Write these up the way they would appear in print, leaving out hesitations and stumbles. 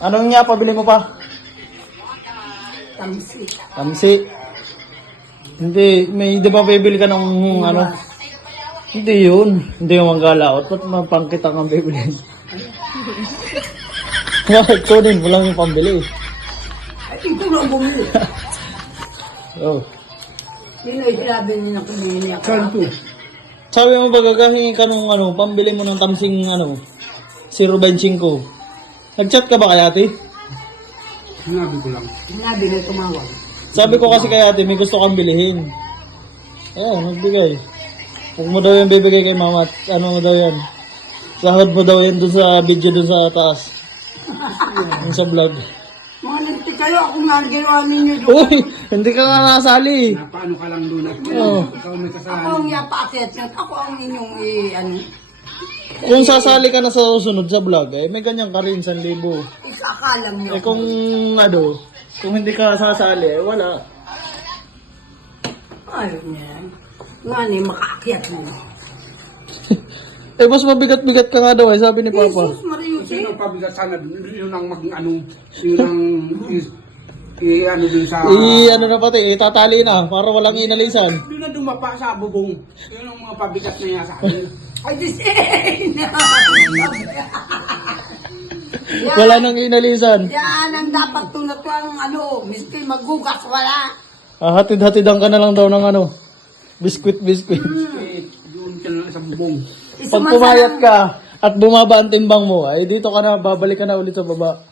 Anong nga pabili mo pa? Tamsi. Tamsi. Hindi, may di ba bibili ka ng ano? Hindi yun. Hindi yung manggalaot. Ba't mapangkita kang bibili? Bakit kunin mo lang yung pambili? Ay, ito lang bumili. Oh. Sino yung sinabi niya na kumili ako? Santo. Sabi mo ba gagahingi ka nung ano, pambili mo ng tamsing ano, 0.5. Nag-chat ka ba kay ate? Sinabi ko lang. Sinabi na tumawag. Sabi ko kasi kay ate, may gusto kang bilihin. Ayun, nagbigay. Huwag mo daw yan bibigay kay mama at ano mo daw yan. Sahod mo daw yan dun sa video dun sa taas. Yung sa vlog. Mga nagti kayo, ako nga ginawa ninyo doon. Uy, hindi ka nga nasali. Napaano ka lang doon at Oo. ikaw may Ako kasalanan. ang yapaakyat yan. Ako ang inyong ano, Kung sasali ka na sa susunod sa vlog, eh, may ganyan ka rin, 1,000. ikakala mo. Eh kung ano, kung hindi ka sasali, eh, wala. Ayaw niya. Nga ni, makaakyat mo. Eh, mas mabigat-bigat ka nga daw, eh, sabi ni Papa. Jesus, Marius, Sino pabigat sana doon? Yun ang ano, yun ang ano dun sa... Ano na pati, itatali na, para walang inalisan. Doon na dumapa sa bubong. Yun ang mga pabigat na yan sa akin. ay, this Wala nang inalisan. Yan ang dapat tunat ko ang ano, miski magugas, wala. Hatid-hatidan ka na lang daw ng ano, biskwit-biskwit. Eh, doon ka na sa bubong. Pag pumayat ka at bumaba ang timbang mo, ay dito ka na, babalik ka na ulit sa baba.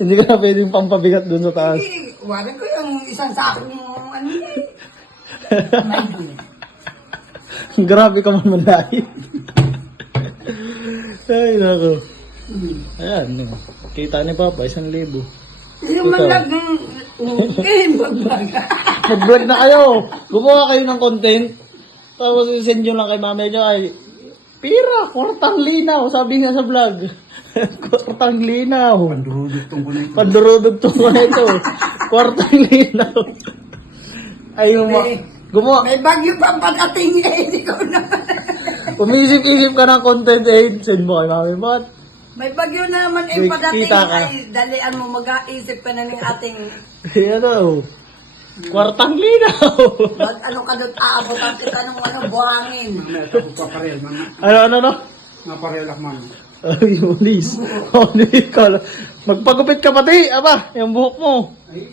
hindi ka na pwedeng pampabigat dun sa taas. Wala ko yung isang sako mo, ano may din. Grabe ka man manlait. Ay, nako. Ayan, kita ni Papa, 1,000. Yung malag ng mag-vlog. Mag-vlog na kayo. Gumawa kayo ng content. Tapos send nyo lang kay mami nyo ay, pira, kwartang linaw. Sabi nga sa vlog. Kwartang linaw. Pandurudugtong ko na ito. Pandurudugtong ko na ito. Kwartang linaw. Ay, gumawa. May bagyo pa padating eh, hindi ko na. Umisip-isip ka ng content eh. Send mo kay mami. Ba't? May bagyo na naman eh May padating kita ka. ay dalian mo mag-aisip ka na ng ating Ano? Kwartang linaw. ba't ano ka doon aabot ang kita ng ano, buhangin. Mamaya ito paparel. Ano? Maparel ako mami. Ay, ulis. Ulis ka. Magpagupit ka pati. Aba, yung buhok mo. Ay,